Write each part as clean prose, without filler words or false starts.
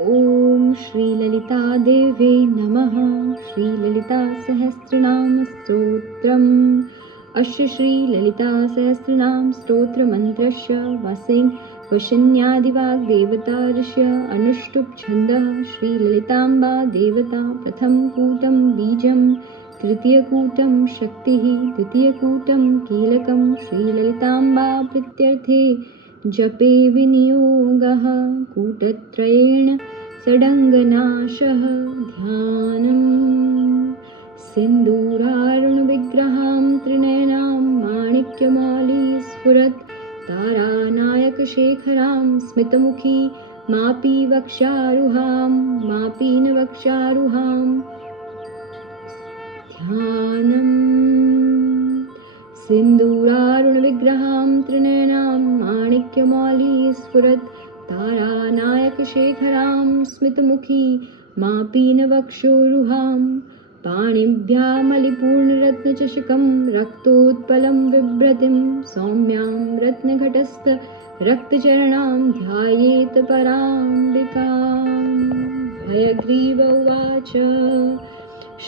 ॐ श्रीललितादेव्यै नमः। श्रीललितासहस्रनामस्तोत्रम्। अस्य श्रीललितासहस्रनाम स्तोत्रमन्त्रस्य वशिन्यादिवाग्देवतारस्य अनुष्टुप् छन्दः। श्रीललिताम्बा देवता प्रथमकूटं बीजं, तृतीयकूटं शक्तिः, तृतीयकूटं कीलकं। श्रीललिताम्बा प्रीत्यर्थे जपे विनियोगः। कूटत्रयेण षडङ्गनाशः ध्यानम्। सिन्दूरारुणविग्रहां त्रिनयनां माणिक्यमौलिस्फुरत् तारानायकशेखरां स्मितमुखी मापीवक्षारुहां ध्यानम्। सिन्दूरारुणविग्रहां त्रिनयनां माणिक्यमौलिस्फुरत् तारानायकशेखरां स्मितमुखी मापीनवक्षोरुहां पाणिभ्यामलिपूर्णरत्नचषकं रक्तोत्पलं बिभ्रतीं सौम्यां रत्नघटस्थ रक्तचरणां ध्यायेत् पराम्बिकाम्। हयग्रीव उवाच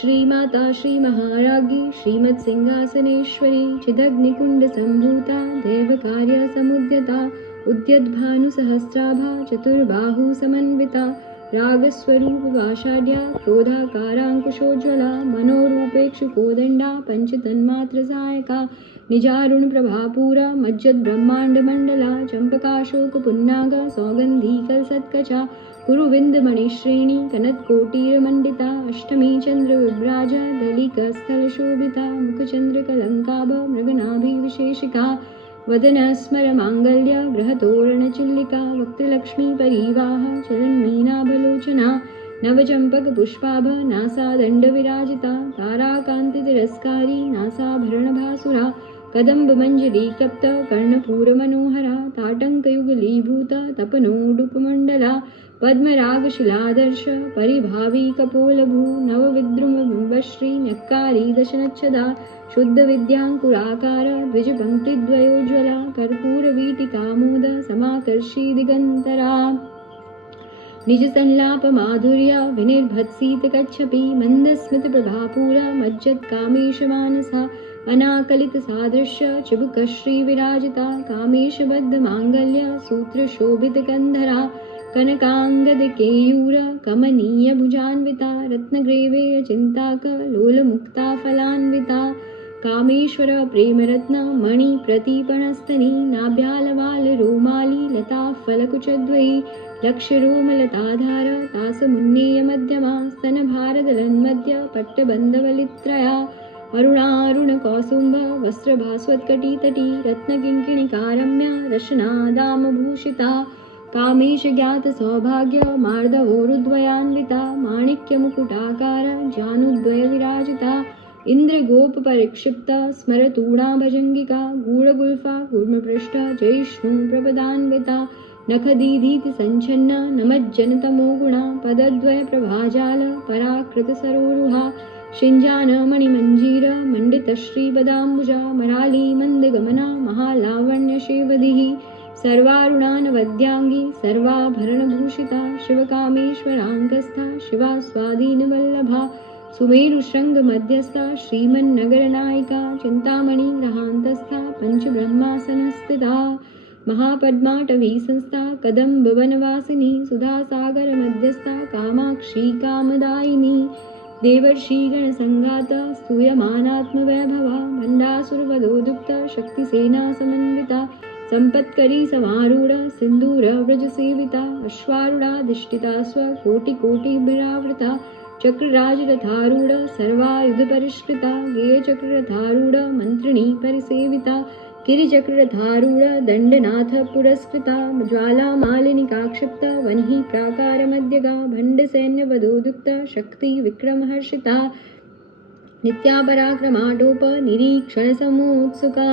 श्रीमाता श्रीमहाराज्ञी श्रीमत्सिंहासनेश्वरी चिदग्निकुण्डसम्भूता देवकार्यसमुद्यता उद्यद्भानुसहस्राभा चतुर्बाहुसमन्विता रागस्वरूपवाषाढ्या क्रोधाकाराङ्कुशोज्ज्वला मनोरूपेक्षुकोदण्डा पञ्चतन्मात्रसायका निजारुणप्रभापूरा मज्जद्ब्रह्माण्डमण्डला चम्पकाशोकपुन्नागा सौगन्धीकलसत्कचा कुरुविन्दमणिश्रेणी कनत्कोटीरमण्डिता अष्टमी चन्द्रविभ्राजा दलिकस्थलशोभिता मुखचन्द्रकलङ्काभ मृगनाभिविशेषिका वदनस्मरमाङ्गल्य गृहतोरणचिल्लिका वक्त्रलक्ष्मीपरीवाह चलन्मीनाभलोचना नवचम्पकपुष्पाभ नासादण्डविराजिता ताराकान्तितिरस्कारी नासाभरणभासुरा कदम्बमञ्जरीक्लप्त कर्णपूरमनोहरा ताटङ्कयुगलीभूता तपनोडुपमण्डला पद्मरागशिलादर्श परिभावी कपोलभू नवविद्रुमबिम्बश्री न्यक्कारी दशनच्छदा शुद्धविद्याङ्कुराकार द्विजपङ्क्तिद्वयोज्ज्वला कर्पूरवीटिकामोद समाकर्षी दिगन्तरा निजसंलापमाधुर्या विनिर्भत्सीतकच्छपि मन्दस्मितप्रभापूरा मज्जत्कामेशमानसा अनाकलितसादृश्य चिबुकश्रीविराजिता कामेशबद्धमाङ्गल्य सूत्रशोभितकन्धरा कनकाङ्गदकेयूर कमनीयभुजान्विता रत्नग्रैवेयचिन्ताक लोलमुक्ताफलान्विता कामेश्वर प्रेमरत्न मणिप्रतीपणस्तनी नाभ्यालवालरोमाली लताफलकुचद्वयी लक्षरोमलताधार तासमुन्नेयमध्यमा स्तनभारदलन्मध्य पट्टबन्धवलित्रया अरुणारुणकौसुम्भ वस्त्रभास्वत्कटितटी रत्नकिङ्किणिकारम्या रशनादामभूषिता कामेशज्ञातसौभाग्य मार्दवोरुद्वयान्विता माणिक्यमुकुटाकार जानुद्वयविराजिता इन्द्रगोपपरिक्षिप्ता स्मरतूणाभजङ्गिका गूढगुल्फा कूर्मपृष्ठ जयिष्णुप्रपदान्विता नखदीधीतिसञ्छन्ना नमज्जनतमोगुणा पदद्वयप्रभाजाल पराकृतसरोरुहा शिञ्जानमणिमञ्जीर मण्डितश्रीपदाम्बुजा मराली मन्दगमना महालावण्यशेवधिः सर्वारुणानवद्यांगी सर्वाभरणभूषिता शिवकामेश्वराङ्कस्था शिवा स्वाधीनवल्लभा सुमेरुशृङ्गमध्यस्था श्रीमन्नगरनायिका चिन्तामणिग्रहान्तस्था पञ्चब्रह्मासनस्थिता महापद्माटवीसंस्था कदम्बवनवासिनी सुधासागरमध्यस्था कामाक्षी कामदायिनी देवर्षिगणसङ्घाता स्तूयमानात्मवैभवा भण्डासुरवधोदुक्ता शक्तिसेनासमन्विता सम्पत्करी समारूढ सिन्दूरव्रजसेविता अश्वारूढाधिष्ठिता स्वकोटिकोटिभिरावृता चक्रराजरथारूढ सर्वायुधपरिष्कृता गेयचक्ररथारूढ मन्त्रिणी परिसेविता गिरिचक्ररथारूढ दण्डनाथ पुरस्कृता ज्वालामालिनिकाक्षिप्ता वह्नि प्राकारमध्यगा भण्डसैन्यवधोदुक्ता शक्ति विक्रमहर्षिता नित्यापराक्रमाटोप निरीक्षणसमोत्सुका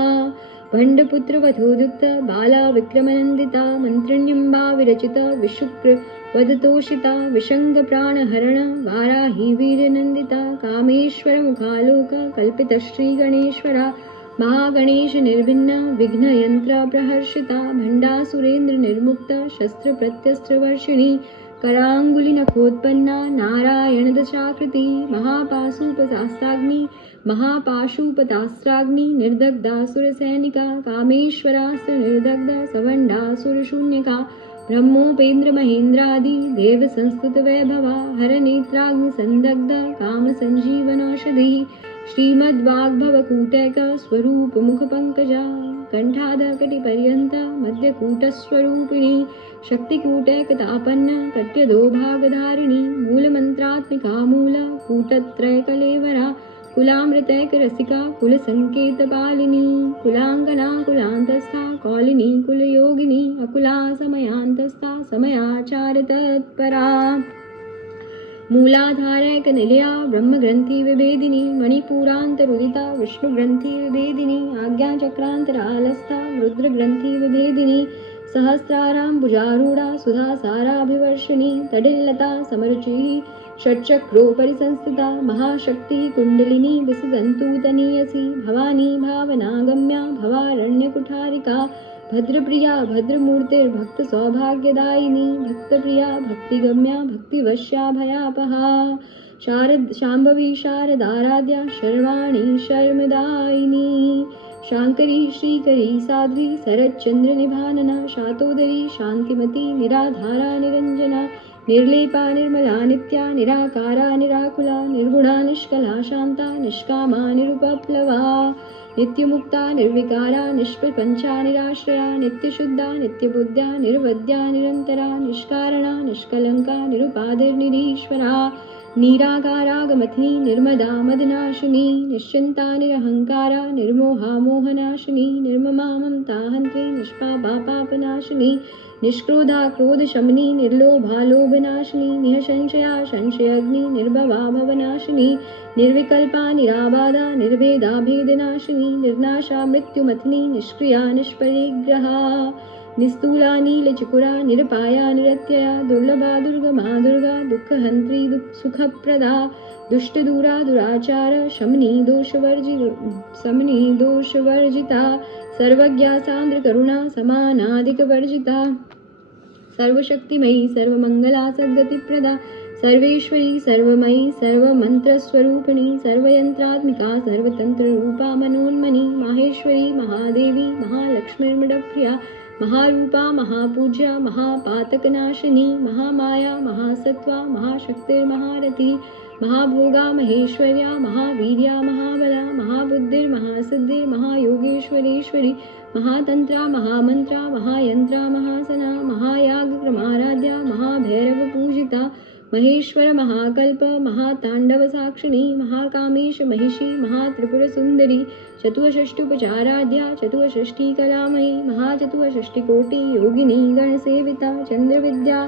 भण्डपुत्रवधोदुक्ता बाला विक्रमनन्दिता मन्त्रिण्यम्बा विरचिता विशुक्रवधतोषिता विशङ्गप्राणहरण वाराही वीरनन्दिता कामेश्वरमुखालोक कल्पितश्रीगणेश्वरा महागणेश निर्भिन्ना विघ्नयन्त्र प्रहर्षिता भण्डासुरेन्द्र निर्मुक्ता शस्त्रप्रत्यस्त्रवर्षिणी कराङ्गुलिनखोत्पन्ना नारायणदशाकृति महापाशुपतास्त्राग्नि निर्दग्धासुरसैनिका कामेश्वरास्त्र निर्दग्धा सवण्डासुरशून्यका ब्रह्मोपेन्द्रमहेन्द्रादि देवसंस्तुतवैभवा हरनेत्राग्निसन्दग्ध कामसञ्जीवनौषधिः श्रीमद्वाग्भवकूटैक स्वरूपमुखपङ्कजा कण्ठादकटिपर्यन्त मध्यकूटस्वरूपिणी शक्तिकूटैकतापन्न कट्यदोभागधारिणी मूलमन्त्रात्मिका मूलकूटत्रयकलेवरा कुलामृतैकरसिका कुलसङ्केतपालिनी कुलाङ्गना कुलान्तस्था कौलिनी कुलयोगिनी अकुला समयान्तस्था समयाचारतत्परा मूलाधारैकनिलया ब्रह्मग्रन्थिविभेदिनी मणिपुरान्तरुदिता विष्णुग्रन्थिविभेदिनी आज्ञाचक्रान्तरालस्था रुद्रग्रन्थिविभेदिनी सहस्राराम्बुजारूढा सुधासाराभिवर्षिणी तडिल्लता समरुचिः षट्चक्रोपरिसंस्थिता महाशक्तिः कुण्डलिनी विसदन्तूतनीयसी भवानी भावनागम्या भवारण्यकुठारिका भद्रप्रिया भद्रमूर्तिर्भक्तसौभाग्यदायिनी भक्तप्रिया भक्तिगम्या भक्तिवश्या भयापहा शाम्भवी शारदाराध्या शर्वाणी शर्मदायिनी शाङ्करी श्रीकरी साध्वी शरच्चन्द्रनिभानना शातोदरी शान्तिमती निराधारा निरञ्जना निर्लेपा निर्मला नित्या निराकारा निराकुला निर्गुणा निष्कला शान्ता निष्कामा निरुपप्लवा नित्यमुक्ता निर्विकारा निष्प्रपञ्चा निराश्रया नित्यशुद्धा नित्यबुद्ध्या निर्वद्या निरन्तरा निष्कारणा निष्कलङ्का निरुपाधिर्निरीश्वरा निराकारागमथिनी निर्मदा मदनाशिनी निश्चिन्ता निरहङ्कारा निर्मोहा मोहनाशिनी निर्ममा ममता हन्त्री निष्पापा पापनाशिनी निष्क्रोधा क्रोधशमनी निर्लोभा लोभनाशिनी निःसंशया संशयाग्नि निर्भवा भवनाशिनी निर्विकल्पा निराबाधा निर्भेदा भेदनाशिनी निर्नाशा मृत्युमथिनी निष्क्रिया निष्परिग्रहा निस्तूला नीलचिकुरा निरपाया निरत्यया दुर्लभा दुर्गमा दुर्गा दुःखहन्त्री सुखप्रदा दुष्टदूरा दुराचार शमनी दोषवर्जिता सर्वज्ञा सान्द्रकरुणा समानाधिकवर्जिता सर्वशक्तिमयी सर्वमङ्गला सद्गतिप्रदा सर्वेश्वरी सर्वमयी सर्वमन्त्रस्वरूपिणी सर्वयन्त्रात्मिका सर्वतन्त्ररूपा मनोन्मनी माहेश्वरी महादेवी महालक्ष्मीर्मृडप्रिया महारूपा महापूज्या महापातकनाशिनी महामाया महासत्त्वा महाशक्तिर्महारथी महाभोगा महेश्वर्या महावीर्या महाबला महाबुद्धिर्महासिद्धिर्महायोगेश्वरेश्वरी महातन्त्रा महामन्त्रा महायन्त्रा महासना महायागक्रमाराध्या महाभैरवपूजिता महेश्वर महाकल्प महाताण्डवसाक्षिणी महाकामेश महिषी महात्रिपुरसुन्दरी चतुष्षष्टुपचाराध्या चतुष्षष्टिकलामयी महाचतुष्षष्टिकोटि योगिनी गणसेविता चन्द्रविद्या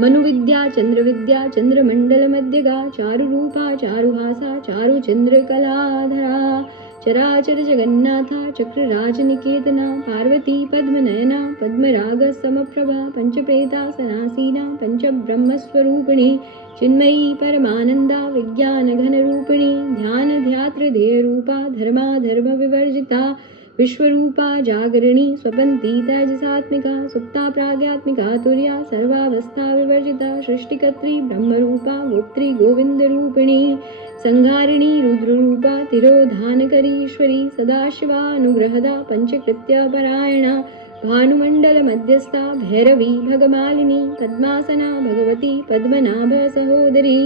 मनुविद्या चन्द्रविद्या चन्द्रमण्डलमध्यगा चारुरूपा चारुहासा चारुचन्द्रकलाधरा चराचर जगन्नाथा चक्रराजनिकेतना पार्वती पद्मनयना पद्मरागसमप्रभा पञ्चप्रेतासनासीना पञ्चब्रह्मस्वरूपिणी चिन्मयी परमानन्दा विज्ञानघनरूपिणी ध्यानध्यातृधेयरूपा धर्माधर्मविवर्जिता विश्वरूपा जागरिणी स्वपन्ती तेजसात्मिका सुप्ता प्राज्ञात्मिका तुर्या सर्वावस्था विवर्जिता सृष्टिकर्त्री ब्रह्मरूपा गोप्त्री गोविन्दरूपिणी संहारिणी रुद्ररूपा तिरोधानकरीश्वरी सदाशिवा अनुग्रहदा पंचकृत्यपरायणा भानुमण्डलमध्यस्था भैरवी भगमालिनी पद्मासना भगवती पद्मनाभ सहोदरी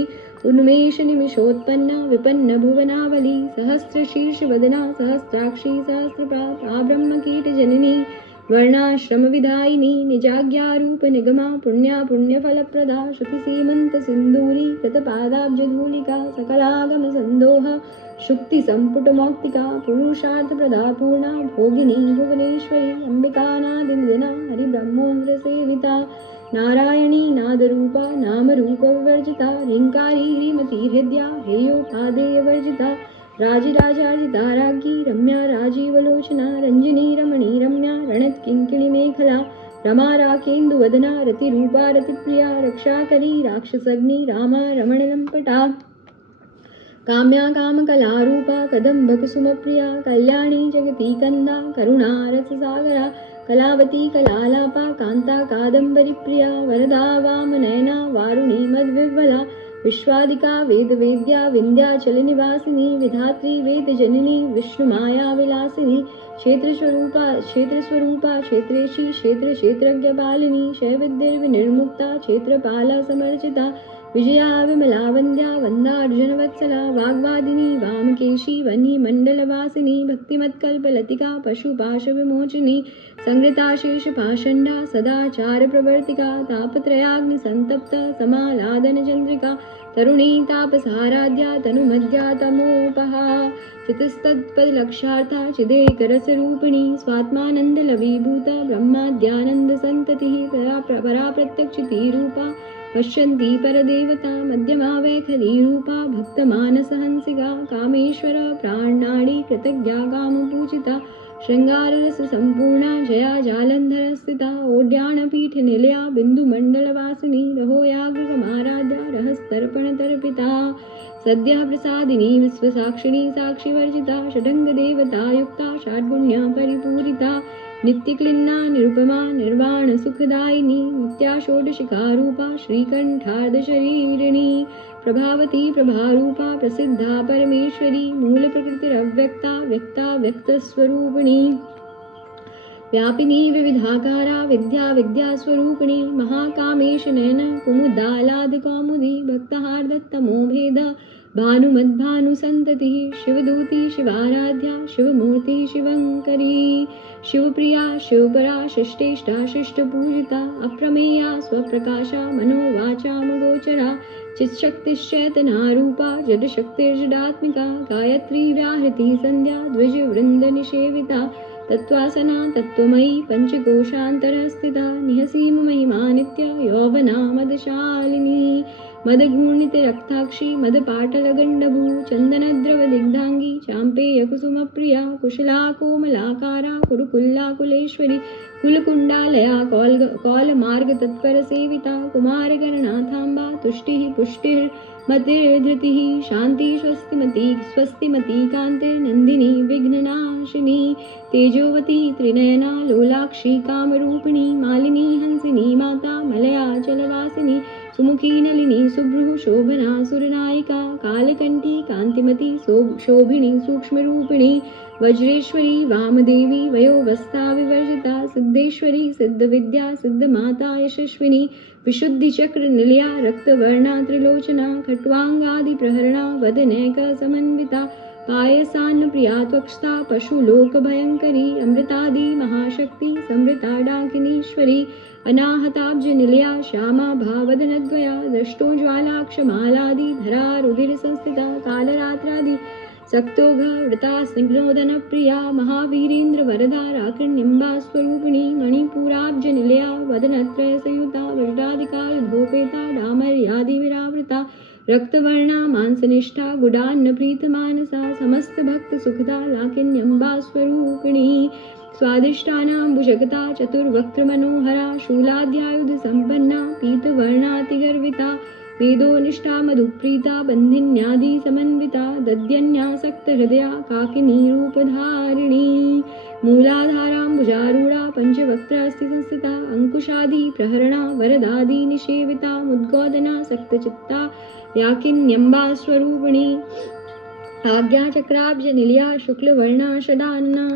उन्मेषनिमिषोत्पन्ना विपन्नभुवनावली सहस्रशीर्षवदना सहस्राक्षी सहस्रपात् आब्रह्मकीटजननी वर्णाश्रमविधायिनी निजाज्ञारूपनिगमा पुण्या पुण्यफलप्रदा श्रुतिसीमन्तसिन्दूरी कृतपादाब्जधूलिका सकलागमसन्दोह शुक्तिसम्पुटमौक्तिका पुरुषार्थप्रदा पूर्णा भोगिनी भुवनेश्वरी अम्बिकानादिनिधना हरिब्रह्मोन्द्रसेविता नारायणी नादरूपा नामरूपविवर्जिता ह्रीङ्कारी ह्रीमती हृद्या हेयोपादेयवर्जिता राजिराजार्जिता राज्ञी रम्या राजीवलोचना रञ्जिनी रमणी रम्या रणत्किङ्किणीमेखला रमा राकेन्दुवदना रतिरूपा रतिप्रिया रक्षाकरी राक्षसग्नि रामा रमणलम्पटा काम्या कामकलारूपा कदम्बकुसुमप्रिया कल्याणी जगती कन्दा करुणा रससागरा कलावती कलालापा कांता कादम्बरी प्रिया वरदा वामनयना वारुणी मद्विह्वला विश्वादिका वेदवेद्या विंध्याचलनिवासिनी विधात्री वेदजननी विष्णुमाया विलासिनी क्षेत्रस्वरूपा क्षेत्रेशी क्षेत्रज्ञपालिनी शैविद्यर्विनिर्मुक्ता क्षेत्रपाला समर्चिता विजया विमला वंद्या वंदार्जुनवत्सला वाग्वादिनी वामकेशी वनी मंडलवासिनी भक्तिमत्कल्पलतिका पशुपाशविमोचिनी संगृता शेषपाषण्डा सदाचार प्रवर्तिका तापत्रयाग्निसंतप्त समालादनचन्द्रिका तरुणी तापसाराध्या तनुमध्या तमोपहा चितस्तत्पदलक्षार्था चिदेकरसरूपिणी स्वात्मानन्दलवीभूत ब्रह्माद्यानन्दसन्ततिः परा प्रत्यक्षितिरूपा पश्यन्ती परदेवता मध्यमा वैखरीरूपा भक्तमानसहंसिका कामेश्वर प्राणाडी कृतज्ञा कामपूजिता शृङ्गाररससम्पूर्णा जया जालन्धरस्थिता ओड्याणपीठनिलया बिन्दुमण्डलवासिनी रहोयागृगमाराध्या रहस्तर्पणतर्पिता सद्यः प्रसादिनी विश्वसाक्षिणी साक्षिवर्जिता षडङ्गदेवतायुक्ता षड्गुण्या परिपूरिता नित्यक्लिन्ना निरुपमा निर्वाणसुखदायिनी नित्या षोडशिकारूपा श्रीकण्ठार्धशरीरिणी प्रभावती प्रभारूपा प्रसिद्धा परमेश्वरी मूलप्रकृतिरव्यक्ता व्यक्ता व्यक्तस्वरूपिणी व्यापिनी विविधाकारा विद्या विद्यास्वरूपिणी महाकामेश नयन कुमुदालादकौमुदी भक्तहार्दत्तमो भेद भानुमद्भानुसन्ततिः शिवदूती शिवाराध्या शिवमूर्ति शिवङ्करी शिवप्रिया शिवपरा शिष्टेष्टा शिष्टपूजिता अप्रमेया स्वप्रकाशा मनोवाचामगोचरा चित्शक्तिश्चेतनारूपा जडशक्तिर्जडात्मिका गायत्री व्याहृति सन्ध्या द्विजवृन्दनिषेविता तत्त्वासना तत्त्वमयी पञ्चकोशान्तरस्थिता निहसीम महिमा नित्य यौवना मदशालिनी मदघूर्णितरक्ताक्षी मदपाटलगण्डभू चन्दनद्रवदिग्धाङ्गी चाम्पेयकुसुमप्रिया कुशला कोमलाकारा कुरुकुल्लाकुलेश्वरी कुलकुण्डालया कौलमार्गतत्परसेविता कुमारगणनाथाम्बा तुष्टिः पुष्टिर्मतिर्धृतिः शान्ति स्वस्तिमती कान्तिर्नन्दिनी विघ्ननाशिनी तेजोवती त्रिनयना लोलाक्षी कामरूपिणी मालिनी हंसिनी माता मलया जलवासिनी सुमुखी नलिनी सुभ्रुः शोभना सुरनायिका कालकंठी कांतिमती शोभिनी सूक्ष्मरूपिणी वज्रेश्वरी वामदेवी वयोवस्था विवर्जिता सिद्धेश्वरी सिद्धविद्या सिद्धमाता यशस्विनी विशुद्धिचक्र निलया रक्तवर्णा त्रिलोचना खट्वांगादि प्रहरणा वदनैक समन्विता पायसान्न प्रिया त्वक्स्था पशुलोक भयंकरी अमृतादि महाशक्ति समृता डाकिनीश्वरी अनाहताब्ज निलया श्यामा भावदनद्वया दृष्टोज्वालाक्षमालादि धरा रुधिर संस्थिता कालरात्रादि सक्तोघ वृता स्निग्धोदन प्रिया महावीरेन्द्र वरदा राकिण्यम्बा स्वरूपिणी मणिपुराब्ज निलया वदनत्रय संयुता वज्रादिकाल धूपेता डामर्यादि विरावृता रक्तवर्णा मांसनिष्ठा गुडान्न प्रीतमानसा समस्त भक्त सुखदा लाकिन्यम्बा स्वरूपिणी स्वादिष्टानाम्बुजगता चतुर्वक्त्रमनोहरा शूलाद्यायुध संपन्ना पीतवर्णातिगर्विता वेदोनिष्ठा मधुप्रीता बन्धिन्यादि समन्विता दद्यन्यासक्त हृदया काकिनी रूपधारिणी मूलाधाराम्बुजारूढा पंचवक्त्रास्ति संस्थिता अंकुशादि प्रहरणा वरदादि निषेविता मुद्गोदना सक्तचित्ता याकिन्यम्बा स्वरूपिणी आज्ञाचक्राब्ज निलया शुक्लवर्णा षडान्ना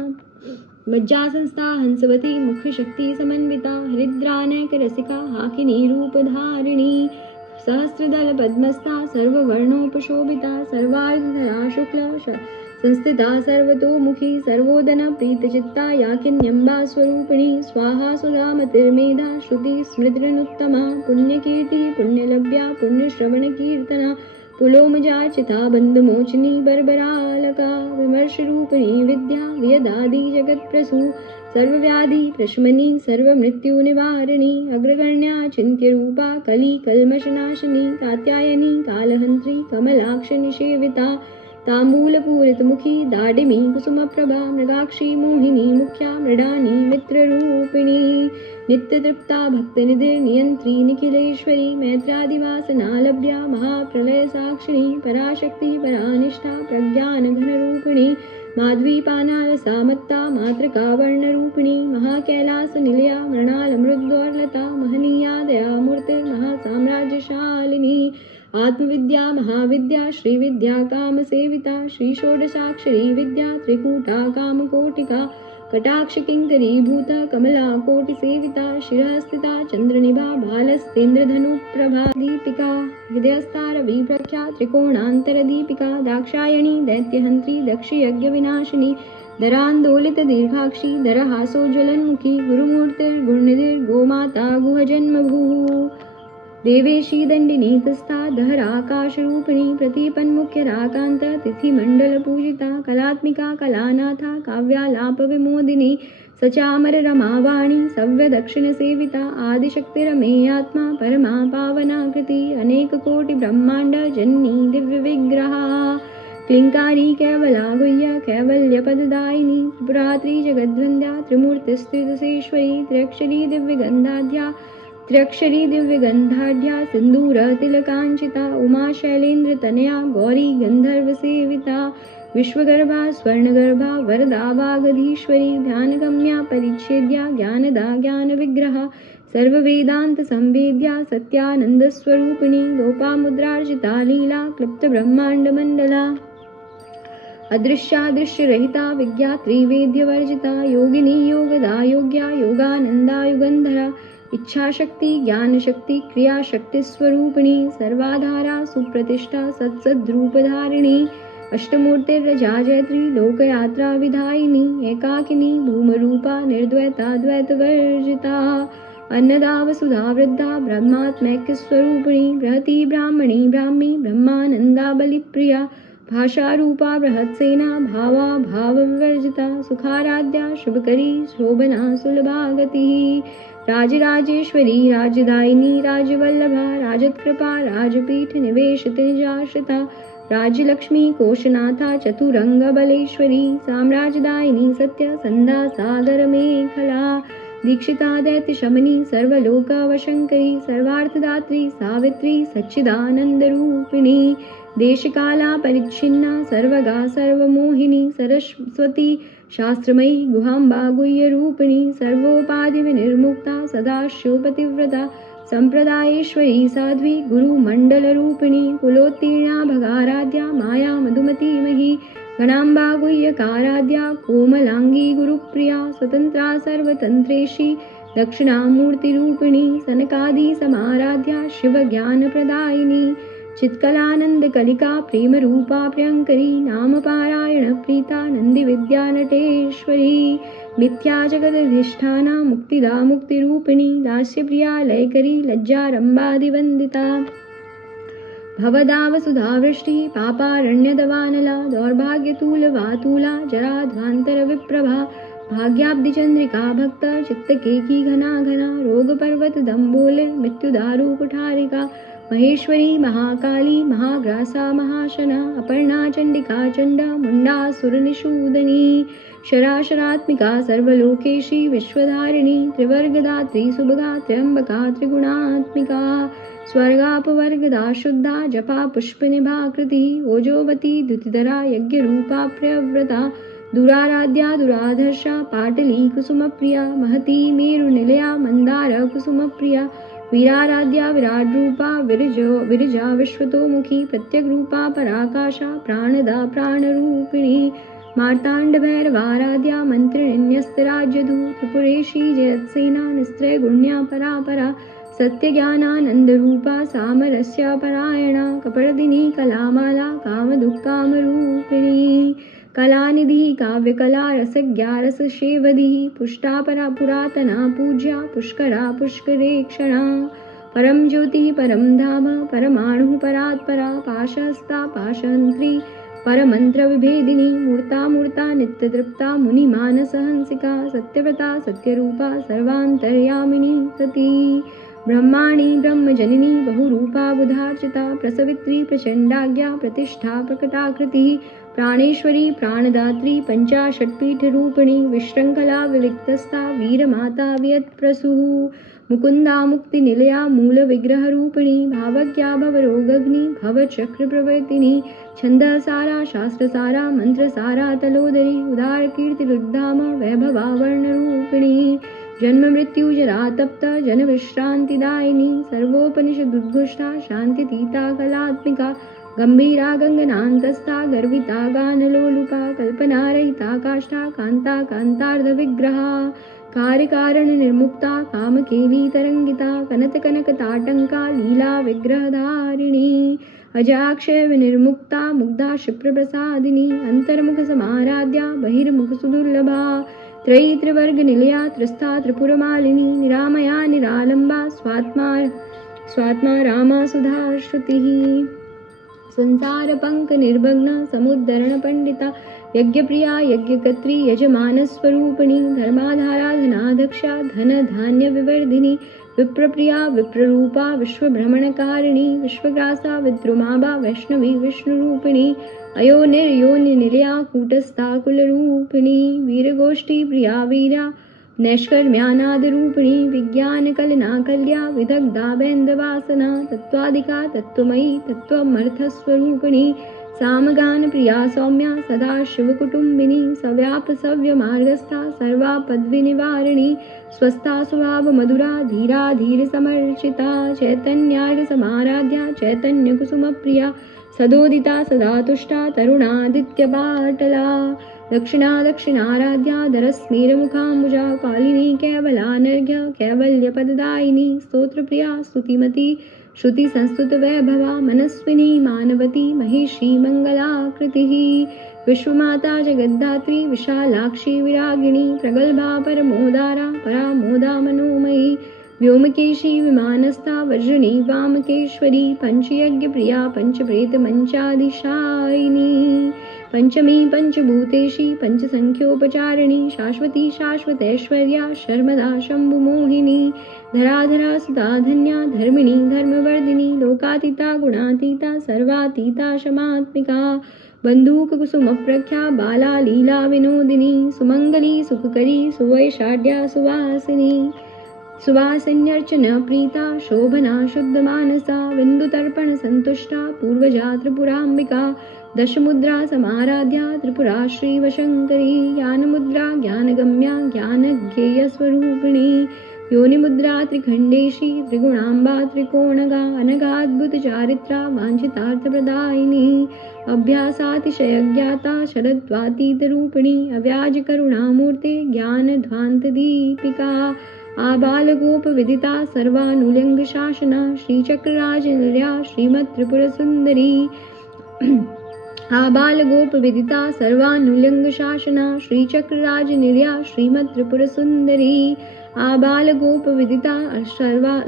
मज्जा संस्था हंसवती मुख्य शक्ति समन्विता हरिद्रानैक रसिका हाकिनी रूपधारिणी सहस्रदल पद्मस्था सर्ववर्णोपशोभिता सर्वायुधरा शुक्ल संस्थिता सर्वतोमुखी सर्वोदन प्रीतचित्ता याकिन्यम्बा स्वरूपिणी स्वाहा सुधा मतिर्मेधा श्रुति स्मृतिरुत्तमा पुण्यकीर्ति पुण्यलभ्या पुण्यश्रवणकीर्तना पुलोमजाचिता बन्धुमोचिनी बर्बरालका विमर्शरूपिणी विद्या वियदादि जगत्प्रसू सर्वव्याधि प्रशमनी सर्वमृत्युनिवारिणी अग्रगण्या चिन्त्यरूपा कली कल्मषनाशिनी कात्यायनी कालहन्त्री कमलाक्षनिषेविता ताम्बूलपूरितमुखी दाडिमी कुसुमप्रभा मृगाक्षी मोहिनी मुख्या मृडानी मित्ररूपिणी नित्यतृप्ता भक्तनिधिर्नियन्त्री निखिलेश्वरी मैत्रादिवासनालभ्या महाप्रलयसाक्षिणी पराशक्ति परानिष्ठा प्रज्ञानघनरूपिणी माध्वीपानालसामत्ता मातृका वर्णरूपिणी महाकैलासनिलया मृणालमृद्गौरलता महनीया दयामूर्तिर्महासाम्राज्यशालिनी आत्मविद्या महाविद्या श्रीविद्या कामसेविता श्री षोडशाक्षरी विद्या त्रिकूटा कामकोटिका कटाक्ष किंकरीभूत कमला कोटिसेविता शिरस्थिता चंद्रनिभा भालस्तेन्द्रधनुप्रभा दीपिका हृदयस्तारवी प्रख्या त्रिकोणान्तरदीपिका दाक्षायणी दैत्यहंत्री दक्षयज्ञविनाशिनी दरान्दोलित दीर्घाक्षी दरहासोज्वलन्मुखी गुरुमूर्तिर्गुरुनिधिर्गोमाता गुहजन्मभूः देवेशी दंडिनीतस्था दहराकाशरूपिणी प्रतीपन्मुख्यराकान्त तिथिमण्डलपूजिता कलात्मिका कलानाथा काव्यालापविमोदिनी सचामर रमावाणी सव्यदक्षिणसेविता आदिशक्तिरमेयात्मा परमा पावनाकृति अनेककोटिब्रह्माण्ड जननी दिव्यविग्रहा क्लिङ्कारी कैवलागुह्य कैवल्यपददायिनी त्रिपुरात्री जगद्वन्द्या त्रिमूर्तिस्त्रिदशेश्वरी त्र्यक्षरी दिव्यगन्धाढ्या सिन्दूर तिलकांचिता उमा शैलेन्द्रतनया गौरी गंधर्वसेविता विश्वगर्भा स्वर्णगर्भा वरदा वागधीश्वरी ध्यानगम्या परिच्छेद्या ज्ञानदा ज्ञानविग्रहा सर्ववेदांत संवेद्या सत्यानंदस्वरूपिणी लोपामुद्रार्जिता लीला क्लुप्त ब्रह्मांडमंडला अदृश्यादृश्यरहिता विज्ञा त्रिवेद्यवर्जिता योगिनी योगदा योग्या योगानंदा युगंधरा इच्छाशक्ति ज्ञानशक्ति क्रियाशक्ति स्वरूपिणी सर्वाधारा सुप्रतिष्ठा सत्सद्रूपधारिणी अष्टमूर्तिर्रजा जयत्री लोकयात्रा विधायिनी एकाकिनी भूमरूपा निर्द्वैता द्वैतवर्जिता अन्नदा वसुधा वृद्धा ब्रह्मात्मैक्य स्वरूपिणी बृहती ब्राह्मणी ब्राह्मी ब्रह्मानंदा बलिप्रिया भाषारूपा बृहत्सेना भावा भाव विवर्जिता सुखाराध्या शुभकरी शोभना सुलभा गतिः राजराजेश्वरी राजदायिनी राजवल्लभा राजत्कृपा राजपीठ निवेशित निजाश्रिता राज्यलक्ष्मी कोशनाथा चतुरंगबलेश्वरी साम्राज्यदायिनी सत्य संधा सागर मेखला दीक्षिता दैत्य शमनी सर्वलोकवशंकरी सर्वार्थदात्री सावित्री सच्चिदानंद रूपिणी देशकाला परिच्छिन्ना सर्वगा सर्वमोहिनी सरस्वती शास्त्रमयी गुहाम्बा गुह्यरूपिणी सर्वोपाधि विनिर्मुक्ता सदाशिवपतिव्रता संप्रदायेश्वरी साध्वी गुरुमण्डलरूपिणी कुलोत्तीर्णा भगाराध्या माया मधुमतीमही गणाम्बा गुह्यकाराध्या कोमलांगी गुरुप्रिया स्वतंत्रा सर्वतंत्रेशी दक्षिणामूर्तिरूपिणी सनकादि समाराध्या शिवज्ञानप्रदायिनी चित्कलानंद कलिका प्रेम रूपा प्रियंकरी नाम पारायण प्रीता नंदी विद्या नटेश्वरी मिथ्या जगदधिष्ठाना मुक्तिदा मुक्तिरूपिणी दास्य प्रिया लयकरी लज्जारंबादिवंदिता भवदा वसुधा वृष्टि पापारण्यदवानला दौर्भाग्यतूलवातूला जराध्वांतर विप्रभा भाग्याब्धिचंद्रिका भक्त चित्तकेकी घना घना रोग पर्वत दंबोलिर मृत्युदारु कुठारिका महेश्वरी महाकाली महाग्रासा महाशना अपर्णा चंडिका चंडा मुंडा सुरनिषूदनी शराशरात्मिका सर्वलोकेशी विश्वधारिणी त्रिवर्गदात्री सुभगा त्र्यंबका त्रिगुणात्मिका स्वर्गापवर्गदा शुद्धा जपा पुष्पनिभाकृति ओजोवती द्युतिधरा यज्ञरूपा प्रियव्रता दुराराध्या दुराधर्षा पाटली कुसुमप्रिया महती मेरुनिलया मंदार कुसुमप्रिया वीराराध्या विराट रूपा विरजा विश्वतोमुखी प्रत्यग रूपा पराकाशा प्राणदा प्राणरूपिणी मार्तांड भैरवाराध्या मंत्रिण्यस्तराज्यधू त्रिपुरेशी जयत्सेना निस्त्रय गुण्या परापरा सत्यज्ञानानंद रूपा सामरस्या परायणा कपर्दिनी कलामाला कामदुःखामरूपिणी कलानिधि काव्यकला रसज्ञा रसशेवधि पुष्टा परा पुरातना पूज्या पुष्करा पुष्करेक्षणा परम ज्योति परम धाम परमाणु परात्परा पाशहस्ता पाशहंत्री परमंत्र विभेदिनी मूर्ता मूर्ता नित्यतृप्ता मुनिमानसहंसिका सत्यव्रता सत्यरूपा सर्वांतर्यामिनी सती ब्रह्माणी ब्रह्मजननी बहुरूपा बुधार्चिता प्रसवित्री प्रचंडाज्ञा प्रतिष्ठा प्रकटाकृतिः प्राणेश्वरी प्राणदात्री पंचाषट्पीठरूपिणी विशृंखला विविक्तस्था वीरमाता वियत्प्रसूः मुकुंदा मुक्तिनिलया मूलविग्रहरूपिणी भावज्ञा भवरोगग्नि भवचक्रप्रवर्तिनी छन्दसारा शास्त्रसारा मंत्रसारा तलोदरी उदारकीर्तिरुद्धाम वैभवावर्णरूपिणी जन्म मृत्यु जरा तप्त जन विश्रांतिदायिनी सर्वोपनिषदुद्घुष्टा शांतितीता कलात्मिका गंभीरा गंगनान्तस्था गर्विता गानलोलुपा कल्पनारहिता काष्ठा कांता कांतार्धविग्रहा कार्यकारण निर्मुक्ता कामकेली तरंगिता कनत कनक ताटंका लीला विग्रहधारिणी अजाक्षय विनिर्मुक्ता मुग्धा क्षिप्रप्रसादिनी अंतर्मुख समाराध्या बहिर्मुख सुदुर्लभा त्रयी त्रिवर्ग निलया त्रिस्था त्रिपुरमालिनी निरामया निरालंबा स्वात्मा रामा सुधा श्रुतिः संसार पंक निर्भग्न समुद्धरण पंडिता यज्ञप्रिया यज्ञकत्री यजमानस्वरूपिणी धर्माधारा धनाध्यक्षा धन धान्य विवर्धिनी विप्रप्रिया विप्ररूपा विश्वभ्रमणकारिणी विश्वग्रासा विद्रुमाबा वैष्णवी विष्णुरूपिणी अयोनिर्योनिनिलया कूटस्था कुलरूपिणी वीरगोष्ठी प्रिया वीरा नैष्कर्म्यानादिरूपिणी विज्ञानकलनाकल्या विदग्धा बेन्दवासना तत्त्वादिका तत्त्वमयी तत्त्वमर्थस्वरूपिणी सामगान प्रिया सौम्या सदा शिवकुटुम्बिनी सव्याप सव्यमार्गस्था सर्वा पद्विनिवारिणी स्वस्था स्वभाव मधुरा धीरा धीर समर्चिता चैतन्यार्घ समाराध्या चैतन्य कुसुम प्रिया सदोदिता सदा तुष्टा तरुणादित्यपाटला दक्षिणा दक्षिणाराध्या धरस्मीरमुखाम्बुजा कालिनी कैवलानर्घ्य कैवल्यपददायिनी स्तोत्रप्रिया स्तुतिमती श्रुति संस्तुत वैभवा मनस्विनी मानवती महिषी मंगलाकृतिः विश्वमाता जगद्धात्री विशालाक्षी विरागिणी प्रगल्भा परमोदारा परामोदा मनोमयी व्योमकेशी विमानस्था वज्रणी वामकेश्वरी पंचयज्ञ प्रिया पंचप्रेत मंचाधिशायिनी पंचमी पंचभूतेशी पंचसंख्योपचारिणी शाश्वती शाश्वतैश्वर्या शर्मदा शंभुमोहिनी धराधरा सुधा धन्या धर्मिणी धर्मवर्धिनी लोकातीता गुणातीता सर्वातीता क्षमात्मिका बंधूक कुसुम प्रख्या बाला लीला विनोदिनी सुमंगली सुखकरी सुवैषाढ्या सुवासिनी सुवासिन्यर्चन प्रीता शोभना शुद्ध मानसा बिंदुतर्पण संतुष्टा पूर्वजा त्रिपुरांबिका दशमुद्रा समाराध्या त्रिपुरा श्रीवशंकरी ज्ञानमुद्रा ज्ञानगम्या ज्ञानज्ञेयस्वरूपिणी योनिमुद्रा त्रिखंडेशी त्रिगुणांबा त्रिकोणगा अनगाद्भुत चारित्रा वांछितार्थप्रदायिनी अभ्यासातिशयज्ञाता शरद्वातीतरूपिणी अव्याज करुणामूर्ते ज्ञानध्वान्तदीपिका आबालगोपविदिता सर्वानुल्यंघ शासना श्रीचक्रराजनिलया श्रीमत्त्रिपुरसुन्दरी आबालगोपविदिता सर्वानुल्यंघ शासना श्रीचक्रराजनिलया श्रीमत्त्रिपुरसुन्दरी आबालगोपविदिता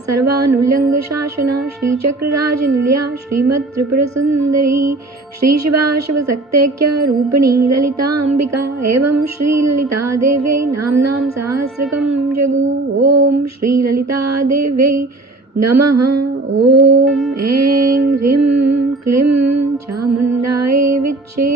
सर्वानुल्यंघ शासना श्रीचक्रराजनिलया श्रीमत्त्रिपुरसुन्दरी श्रीशिवा शिवशक्तैक्य रूपिणी ललिताम्बिका एवं श्रीललितादेव्यै नाम्नां सहस्रकं जगु ॐ श्रीललितादेव्यै नमः ॐ ऐं ह्रीं क्लीं चामुण्डायै विच्चे।